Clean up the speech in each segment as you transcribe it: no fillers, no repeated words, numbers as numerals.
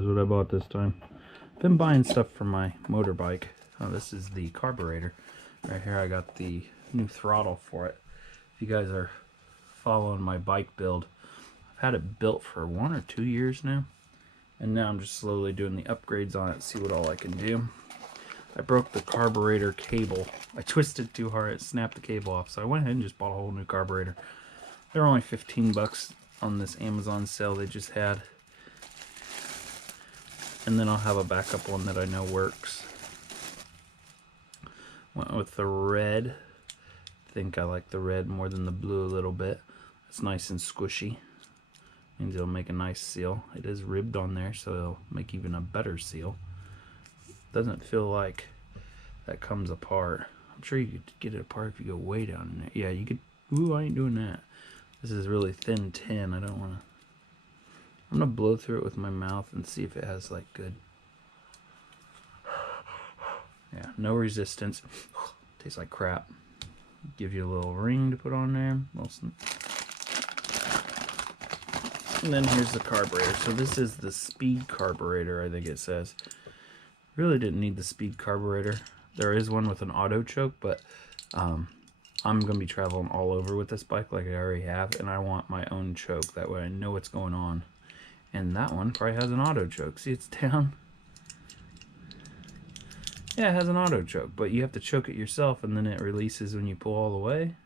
knows what I bought this time. I've been buying stuff for my motorbike. Oh, this is the carburetor. Right here I got the new throttle for it. If you guys are following my bike build, I've had it built for 1 or 2 years now. And now I'm just slowly doing the upgrades on it, see what all I can do. I broke the carburetor cable. I twisted too hard, it snapped the cable off. So I went ahead and just bought a whole new carburetor. They're only 15 bucks on this Amazon sale they just had. And then I'll have a backup one that I know works. Went with the red. I think I like the red more than the blue a little bit. It's nice and squishy. Means it'll make a nice seal. It is ribbed on there, so it'll make even a better seal. Doesn't feel like that comes apart. I'm sure you could get it apart if you go way down in there. Yeah, you could. Ooh, I ain't doing that. This is really thin tin. I don't want to. I'm gonna blow through it with my mouth and see if it has like good. Yeah, no resistance. Tastes like crap. Give you a little ring to put on there. And then here's the carburetor. So this is the speed carburetor, I think it says. Really didn't need the speed carburetor. There is one with an auto choke, but I'm gonna be traveling all over with this bike like I already have, and I want my own choke. That way I know what's going on. And that one probably has an auto choke. See, it's down. Yeah, it has an auto choke, but you have to choke it yourself and then it releases when you pull all the way.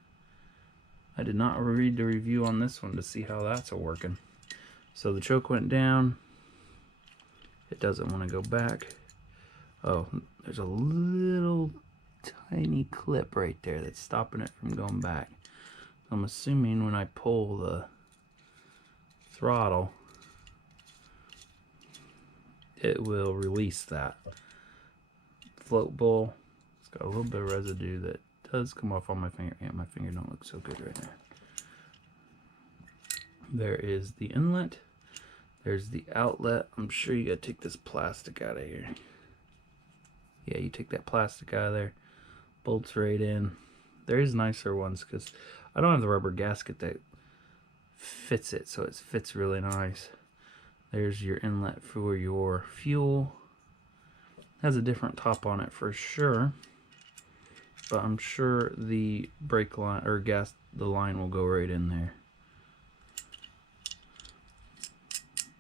I did not read the review on this one to see how that's working. So the choke went down. It doesn't want to go back. Oh, there's a little tiny clip right there that's stopping it from going back. I'm assuming when I pull the throttle, it will release that. Float bowl, it's got a little bit of residue that does come off on my finger. Yeah, my finger don't look so good right now. There is the inlet. There's the outlet. I'm sure you gotta take this plastic out of here. Yeah, you take that plastic out of there, bolts right in. There is nicer ones because I don't have the rubber gasket that fits it, so it fits really nice. There's your inlet for your fuel. Has a different top on it for sure, but I'm sure the brake line or the line will go right in there.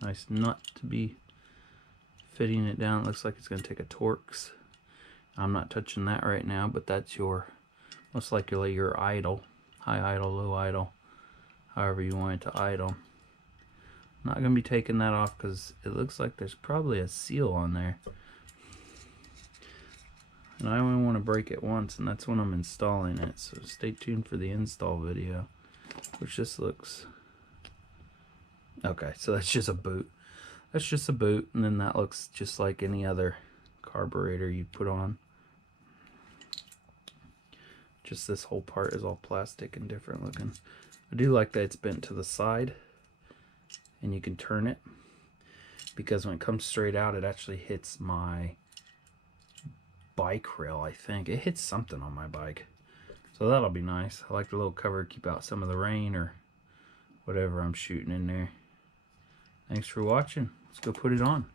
Nice nut to be fitting it down. It looks like it's going to take a Torx. I'm not touching that right now, but that's your most likely your idle, high idle, low idle, however you want it to idle. I'm not going to be taking that off because it looks like there's probably a seal on there. And I only want to break it once, and that's when I'm installing it. So stay tuned for the install video, which just looks... Okay, so that's just a boot. That's just a boot, and then that looks just like any other carburetor you put on. Just this whole part is all plastic and different looking. I do like that it's bent to the side, and you can turn it, because when it comes straight out, it actually hits my bike rail, I think. It hits something on my bike. So that'll be nice. I like the little cover to keep out some of the rain or whatever I'm shooting in there. Thanks for watching. Let's go put it on.